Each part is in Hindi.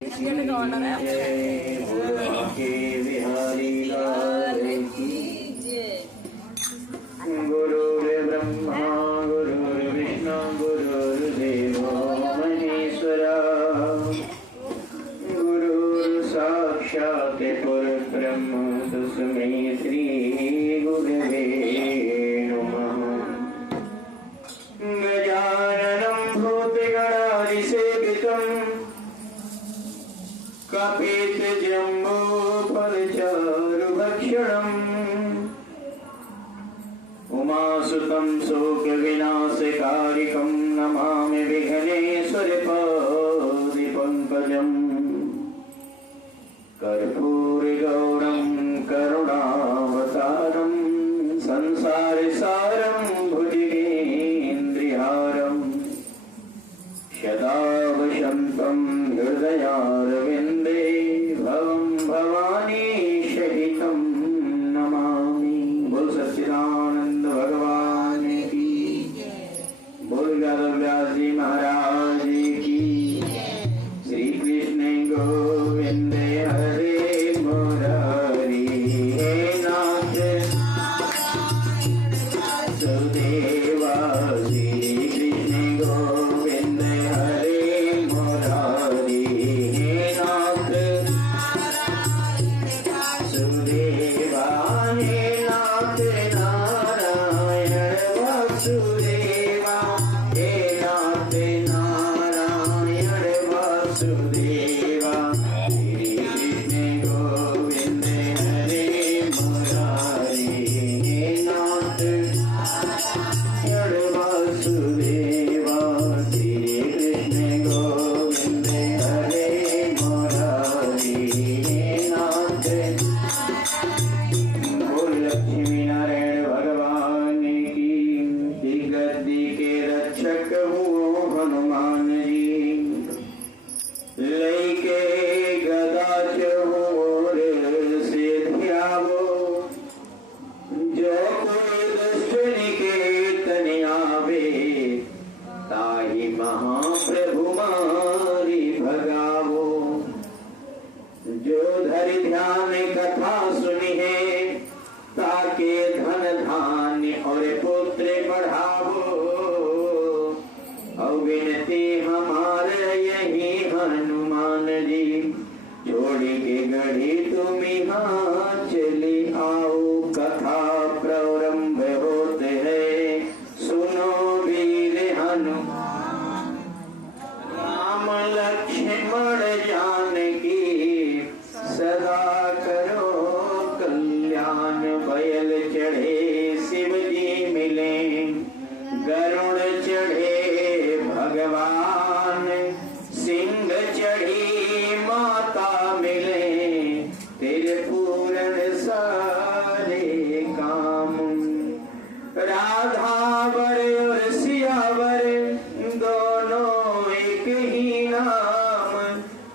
गुरुर्ब्रह्मा गुरुर्विष्णु गुरुर्देवो महेश्वरा गुरुर्साक्षात् परब्रह्म तस्मै श्री गुरवे नमः। गजाननं भूतगणाधिसेवितं कपितजम्बूफलचारुभक्षणम् उमासुतं शोकविनाशकारिकं नमामि विघ्नेश्वरपादिपङ्कजम्। कर्पूरगौरं करुणावतारं संसारसारं भुजगेन्द्रहारं सदा वसन्तं हृदयारविन्दे भवं भवानी सहितं नमामि। बोल सच्चिदानंद भगवान की, बोल व्यास जी महाराज की। श्री कृष्ण गोविंद हरे मुरारी हे नाथ सुदेवा। श्री कृष्ण गोविंद हरे मुरारी हे नाथ सुदेवा। हे नाथ नारायण वासुदेवा। हे नाथ नारायण वासुदेवा। श्री कृष्ण गोविंद हरे मुरारी हे नाथ नारायण वासुदेवा। श्री कृष्ण गोविंद हरे मुरारी हे नाथ। बोल लक्ष्मी नारायण भगवान की। दिगद्दी के रक्षक हुओ हनुमान जी। लैके गदा चहोर से ध्यावो। जो कोई दुष्ट निकेतन आवे ताहि महाप्रभु मारी भगावो। जो धरि ध्यान कथा सुनी है ताके धन धान्य और पुत्र बढ़ावो। और विनती हमारे यही हनुमान जी। छोड़ी के गढ़ी तुम यहाँ चले आओ। कथा प्रारंभ होते है सुनो वीर हनुमान। राम लक्ष्मण जानकी सदा करो कल्याण। बैल चढ़े शिव जी मिले गरुड़ चढ़े भगवान। सिंह चढ़ी माता मिले तेरे पूर्ण सारे काम। राधा वर और सियावर दोनों एक ही नाम।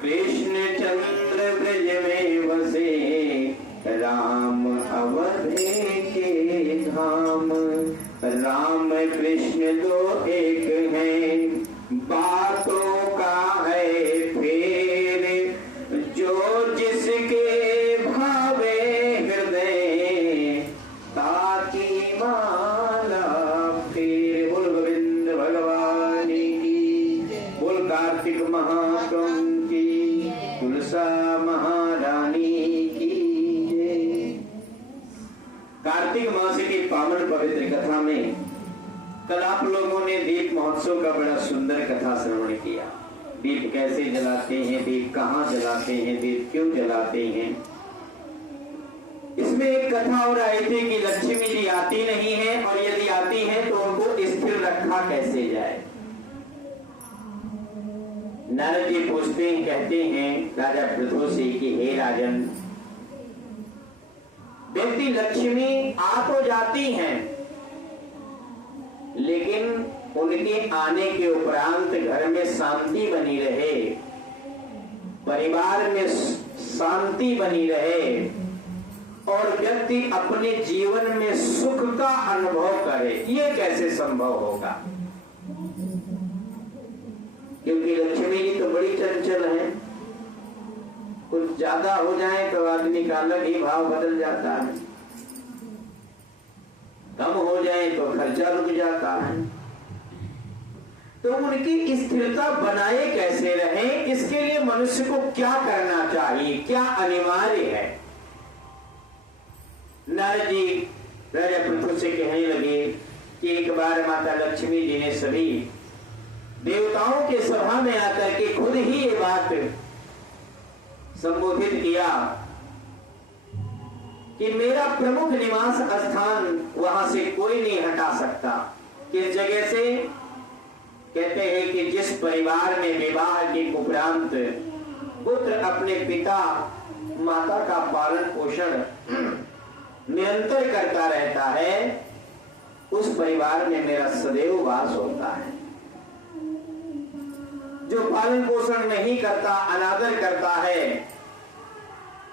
कृष्ण चंद्र ब्रज में बसे राम अवधे के धाम। राम कृष्ण दो एक हैं बातों का है फेर। जो जिसके भावे हृदय ताकी माला फेर। बोल गोविंद भगवान की। बोल कार्तिक महात्म की। तुलसा महारानी की जय। कार्तिक मास की पावन पवित्र कथा में कल आप लोगों ने दीप महोत्सव का बड़ा सुंदर कथा श्रवण किया। दीप कैसे जलाते हैं, दीप कहाँ जलाते हैं, दीप क्यों जलाते हैं। इसमें एक कथा और आई थी कि लक्ष्मी जी आती नहीं है और यदि आती है तो उनको स्थिर रखा कैसे जाए। नारद जी पूछते हैं, कहते हैं राजा पृथु से कि हे राजन, व्यक्ति लक्ष्मी आ तो जाती हैं लेकिन उनके आने के उपरांत घर में शांति बनी रहे, परिवार में शांति बनी रहे और व्यक्ति अपने जीवन में सुख का अनुभव करे, ये कैसे संभव होगा। क्योंकि लक्ष्मी जी तो बड़ी चंचल है, कुछ ज्यादा हो जाए तो आदमी का अलग ही भाव बदल जाता है, कम हो जाए तो खर्चा रुक जाता है। तो उनकी स्थिरता बनाए कैसे रहे, इसके लिए मनुष्य को क्या करना चाहिए, क्या अनिवार्य है। नारद जी राजा पृथु से कहने लगे कि एक बार माता लक्ष्मी जी ने सभी देवताओं के सभा में आकर के खुद ही ये बात संबोधित किया कि मेरा प्रमुख निवास स्थान वहां से कोई नहीं हटा सकता। किस जगह से? कहते हैं कि जिस परिवार में विवाह के उपरांत पुत्र अपने पिता माता का पालन पोषण निरंतर करता रहता है, उस परिवार में मेरा सदैव वास होता है। जो पालन पोषण नहीं करता, अनादर करता है,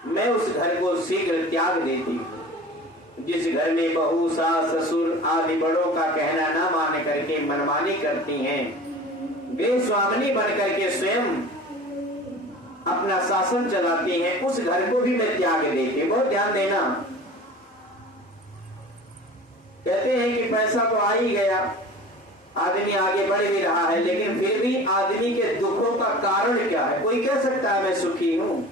मैं उस घर को शीघ्र त्याग देती हूँ। जिस घर में बहू सास ससुर आदि बड़ों का कहना न मान करके मनमानी करती हैं, वे स्वामिनी बन करके स्वयं अपना शासन चलाती हैं, उस घर को भी मैं त्याग देती हूँ। बहुत ध्यान देना। कहते हैं कि पैसा तो आ ही गया, आदमी आगे बढ़ भी रहा है, लेकिन फिर भी आदमी के दुखों का कारण क्या है? कोई कह सकता है मैं सुखी हूं?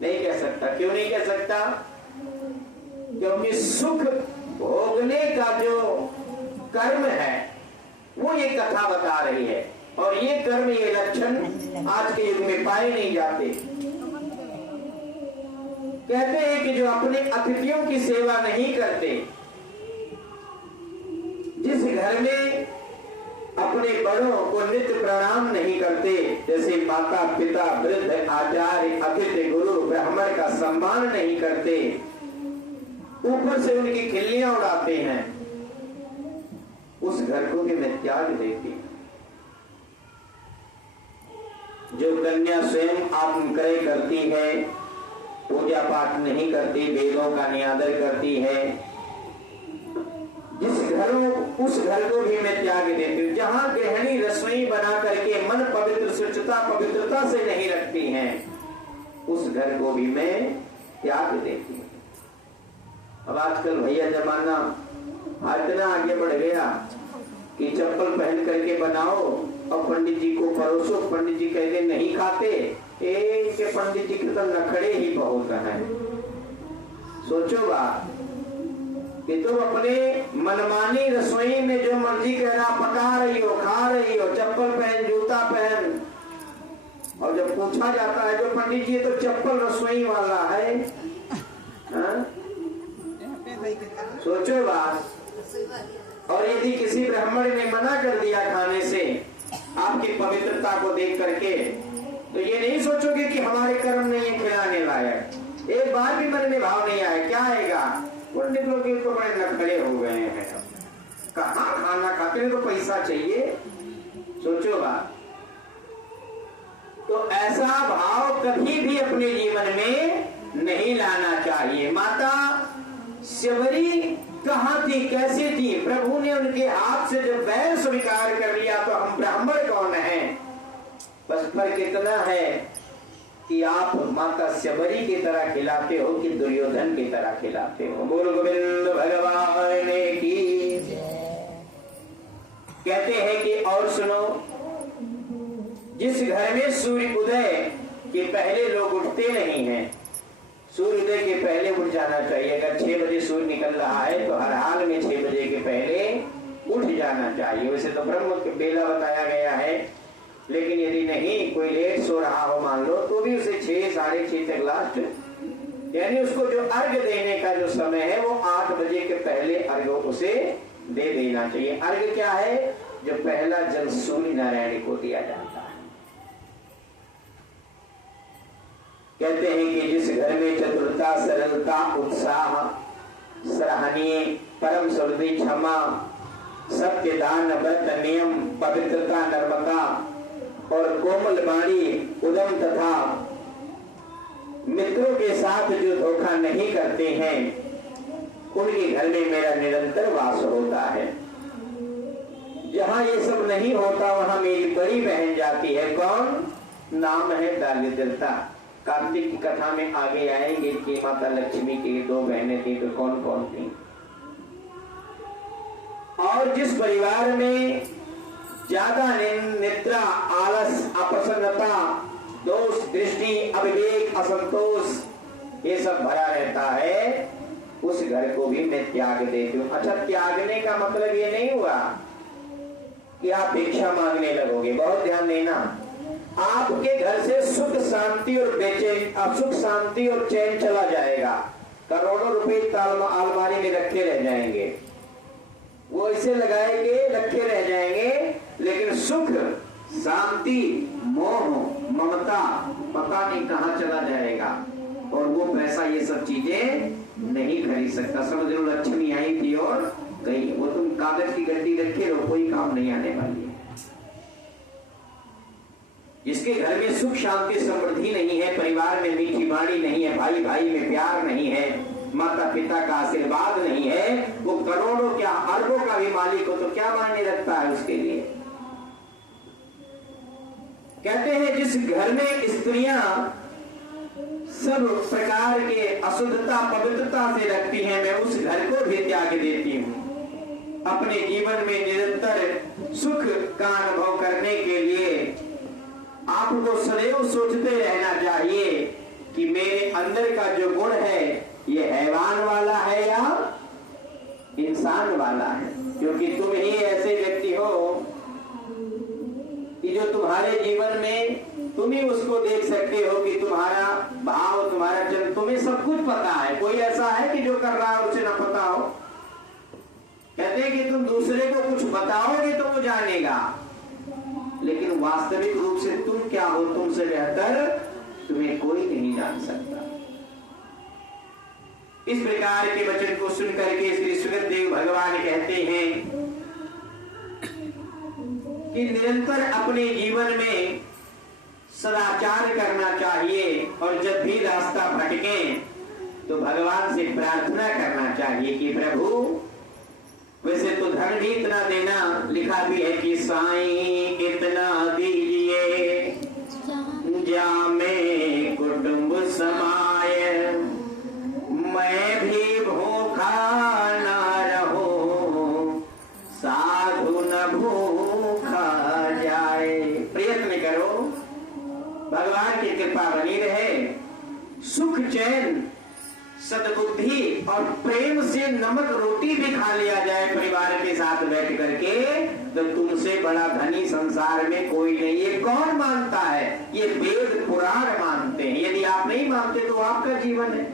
नहीं कह सकता। क्यों नहीं कह सकता? क्योंकि सुख भोगने का जो कर्म है वो ये कथा बता रही है, और ये कर्म, ये लक्षण आज के युग में पाए नहीं जाते। कहते हैं कि जो अपने अतिथियों की सेवा नहीं करते, जिस घर में अपने बड़ों को नित्य प्रणाम नहीं करते, जैसे माता पिता वृद्ध आचार्य अतिथि गुरु ब्राह्मण का सम्मान नहीं करते, ऊपर से उनकी खिल्लियां उड़ाते हैं, उस घर को भी मैं त्याग देती हूं। जो कन्या स्वयं आत्मक्रय करती है, पूजा पाठ नहीं करती, वेदों का निरादर करती है, उस घर को भी मैं त्याग देती हूँ। जहां गृहिणी रसोई बना करके मन पवित्र शुचिता पवित्रता से नहीं रखती हैं, उस घर को भी मैं त्याग देती हूँ। अब आजकल भैया जमाना इतना आगे बढ़ गया कि चप्पल पहन करके बनाओ और पंडित जी को परोसो। पंडित जी कहते नहीं खाते, के पंडित जी के तो नखड़े ही बहुत है। सोचो बात कि तुम अपने मनमानी रसोई में जो मर्जी कहना पका रही हो, खा रही हो, चप्पल पहन, जूता पहन, और जब पूछा जाता है जो पंडित जी तो चप्पल रसोई वाला है। सोचो बात। और यदि किसी ब्राह्मण ने मना कर दिया खाने से आपकी पवित्रता को देख करके, तो ये नहीं सोचोगे कि हमारे कर्म नहीं है खिलाने लायक। एक बार भी मन में भाव नहीं आया, क्या आएगा? पंडित लोग तो बड़े नखड़े हो गए हैं, कहाँ खाना खाते हैं, तो पैसा चाहिए। सोचो बात। तो ऐसा भाव कभी भी अपने जीवन में नहीं लाना चाहिए। माता शबरी कहाँ थी, कैसे थी? प्रभु ने उनके हाथ से जब वैर स्वीकार कर लिया तो हम ब्राह्मण कौन हैं? बस फर्क इतना है कि आप माता शबरी की तरह खिलाते हो कि दुर्योधन की तरह खिलाते हो। बोल गोविंद भगवान की। कहते हैं कि और सुनो, जिस घर में सूर्य उदय के पहले लोग उठते नहीं हैं, सूर्योदय के पहले उठ जाना चाहिए। अगर 6 बजे सूर्य निकल रहा है तो हर हाल में 6 बजे के पहले उठ जाना चाहिए। वैसे तो ब्रह्म बेला बताया गया है, लेकिन यदि नहीं कोई लेट सो रहा हो मान लो, तो भी उसे 6 साढ़े 6 तक लास्ट, यानी उसको जो अर्घ देने का जो समय है वो 8 बजे के पहले अर्घ उसे दे देना चाहिए। अर्घ क्या है? जो पहला जल सूर्य नारायण को दिया जाता है। कहते हैं कि जिस घर में चतुरता सरलता उत्साह सराहनीय परम सुरभि क्षमा सत्य दान व्रत नियम पवित्रता नर्मता और कोमल वाणी उदम तथा मित्रों के साथ जो धोखा नहीं करते हैं, उनके घर में मेरा निरंतर वास होता है। जहां ये सब नहीं होता वहां मेरी बड़ी बहन जाती है। कौन? नाम है दारिद्रता। कार्तिक की कथा में आगे आएंगे कि माता लक्ष्मी की 2 बहनें थी, तो कौन कौन थी। और जिस परिवार में ज्यादा निद्रा, आलस, अप्रसन्नता, दोष, दृष्टि, अविवेक, असंतोष ये सब भरा रहता है, उस घर को भी मैं त्याग देती हूँ। अच्छा, त्यागने का मतलब ये नहीं हुआ कि आप भिक्षा मांगने लगोगे। बहुत ध्यान देना, आपके घर से सुख शांति और बेचैन, सुख शांति और चैन चला जाएगा। करोड़ों रुपए अलमारी में रखे रह जाएंगे, वो इसे लगाएंगे, रखे रह जाएंगे, लेकिन सुख, शांति, मोह, ममता पता नहीं कहां चला जाएगा। और वो पैसा ये सब चीजें नहीं खरीद सकता। समझ लो, लक्ष्मी आई थी और गई, वो तुम कागज की गड्डी रखे रहो, कोई काम नहीं आने वाली है। जिसके घर में सुख शांति समृद्धि नहीं है, परिवार में मीठी बाणी नहीं है, भाई भाई में प्यार नहीं है, माता पिता का आशीर्वाद नहीं है, वो करोड़ों क्या अरबों का भी मालिक हो तो क्या मायने रखता है उसके लिए। कहते हैं जिस घर में स्त्रियां सब प्रकार के अशुद्धता पवित्रता से रखती हैं, मैं उस घर को भी त्याग देती हूँ। अपने जीवन में निरंतर सुख का अनुभव करने के लिए आपको सदैव सोचते रहना चाहिए कि मेरे अंदर का जो गुण है ये हैवान वाला है या इंसान वाला है। क्योंकि तुम ही ऐसे व्यक्ति हो कि जो तुम्हारे जीवन में तुम ही उसको देख सकते हो कि तुम्हारा भाव, तुम्हारा जन्म, तुम्हें सब कुछ पता है। कोई ऐसा है कि जो कर रहा है उसे ना पता हो। कहते हैं कि तुम दूसरे को कुछ बताओगे तो वो जानेगा, लेकिन वास्तविक रूप से तुम क्या हो, तुमसे बेहतर तुम्हें कोई नहीं जान सकता। इस प्रकार के वचन को सुन करके श्री सुखदेव भगवान कहते हैं कि निरंतर अपने जीवन में सदाचार करना चाहिए, और जब भी रास्ता भटके तो भगवान से प्रार्थना करना चाहिए कि प्रभु, वैसे तो धन भी इतना देना, लिखा भी है कि साईं इतना दीजिए जामे कुटुंब समाए, मैं भी भूखा ना रहूं, साधु न भूखा जाए। प्रयत्न करो, भगवान की कृपा बनी रहे, सुख चैन सद्बुद्धि और प्रेम से नमक रोटी भी खा लिया जाए परिवार के साथ बैठ करके, तो तुमसे बड़ा धनी संसार में कोई नहीं। ये कौन मानता है? ये वेद पुराण मानते हैं। यदि आप नहीं मानते तो आपका जीवन है।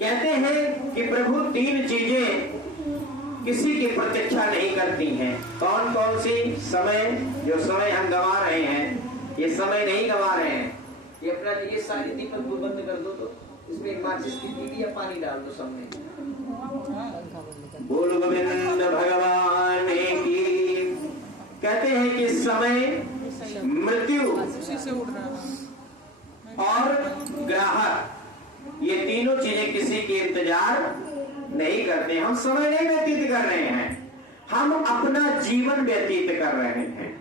कहते हैं कि प्रभु 3 चीजें किसी की प्रतीक्षा नहीं करती हैं। कौन कौन सी? समय, जो समय हम गंवा रहे हैं, ये समय नहीं गंवा रहे हैं। ये अपना ये सारी दीपक बंद कर दो, तो इसमें एक माचिस की तीली या पानी डाल दो सब में। बोल गोविंद भगवान की। कहते हैं कि समय, मृत्यु और ग्राहक, ये तीनों चीजें किसी के इंतजार नहीं करते। हम समय नहीं व्यतीत कर रहे हैं, हम अपना जीवन व्यतीत कर रहे हैं।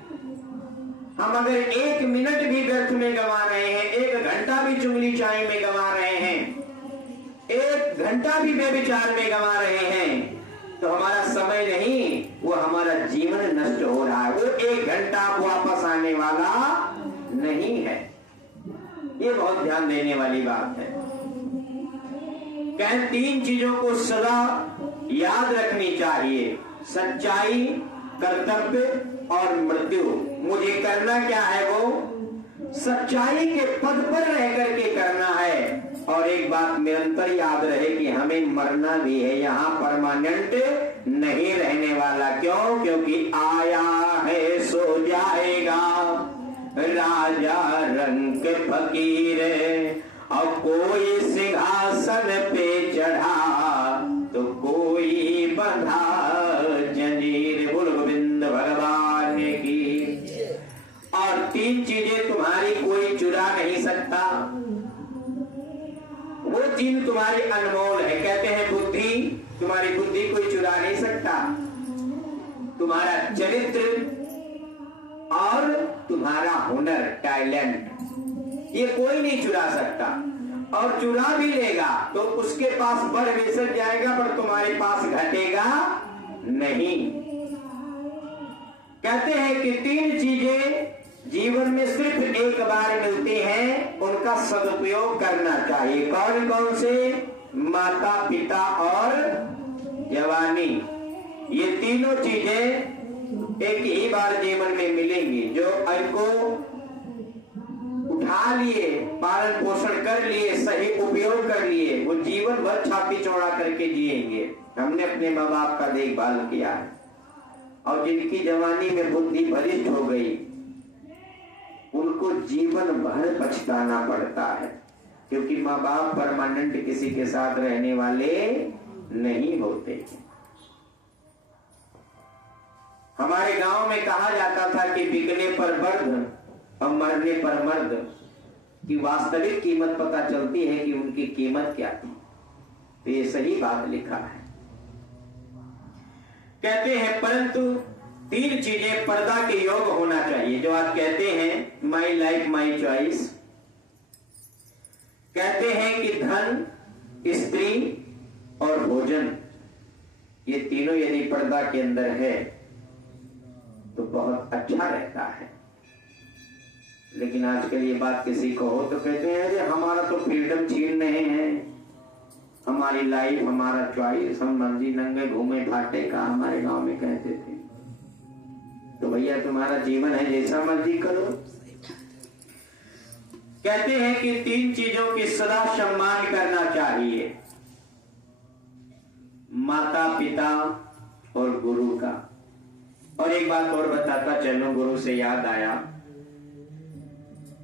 हम अगर 1 मिनट भी व्यर्थ में गंवा रहे हैं, 1 घंटा भी चुगली चाय में गंवा रहे हैं, 1 घंटा भी बेविचार में गंवा रहे हैं, तो हमारा समय नहीं, वो हमारा जीवन नष्ट हो रहा है। वो 1 घंटा वापस आने वाला नहीं है। ये बहुत ध्यान देने वाली बात है। कहें 3 चीजों को सदा याद रखनी चाहिए: सच्चाई, कर्तव्य और मृत्यु। मुझे करना क्या है? वो सच्चाई के पद पर रह करके करना है। और एक बात निरंतर याद रहे कि हमें मरना भी है, यहाँ परमानेंट नहीं रहने वाला। क्यों? क्योंकि आया है सो जाएगा, राजा रंग फकीर, और कोई सिंहासन पे चढ़ा तो कोई बंधा जंजीर। बोल गोविंद भगवान की। और 3 चीजें तुम्हारी कोई चुरा नहीं सकता, वो चीज तुम्हारी अनमोल है। कहते हैं बुद्धि, तुम्हारी बुद्धि कोई चुरा नहीं सकता, तुम्हारा चरित्र और तुम्हारा हुनर, टैलेंट, ये कोई नहीं चुरा सकता, और चुरा भी लेगा तो उसके पास बढ़ बेसर जाएगा पर तुम्हारे पास घटेगा नहीं। कहते हैं कि 3 चीजें जीवन में सिर्फ एक बार मिलती हैं, उनका सदुपयोग करना चाहिए। कौन कौन से? माता पिता और जवानी। ये तीनों चीजें एक ही बार जीवन में मिलेंगी। जो इनको उठा लिए, पालन पोषण कर लिए, सही उपयोग कर लिए, वो जीवन भर छाती चौड़ा करके जिएंगे। हमने अपने माँ बाप का देखभाल किया है, और जिनकी जवानी में बुद्धि भ्रष्ट हो गई उनको जीवन भर पछताना पड़ता है, क्योंकि माँ बाप परमानेंट किसी के साथ रहने वाले नहीं होते। हमारे गांव में कहा जाता था कि बिकने पर बर्द और मरने पर मर्द की वास्तविक कीमत पता चलती है कि उनकी कीमत क्या थी। तो ये सही बात लिखा है। कहते हैं परंतु 3 चीजें पर्दा के योग होना चाहिए। जो आप कहते हैं माई लाइफ माई चॉइस, कहते हैं कि धन, स्त्री और भोजन, ये तीनों यदि पर्दा के अंदर है तो बहुत अच्छा रहता है। लेकिन आजकल ये बात किसी को हो तो कहते हैं अरे हमारा तो फ्रीडम छीन रहे हैं, हमारी लाइफ हमारा चॉइस, हम मर्जी नंगे घूमे फाटे का, हमारे गांव में कहते थे। तो भैया तुम्हारा जीवन है, जैसा मर्जी करो। कहते हैं कि 3 चीजों की सदा सम्मान करना चाहिए, माता पिता और गुरु का। और एक बात और बताता चलो, गुरु से याद आया,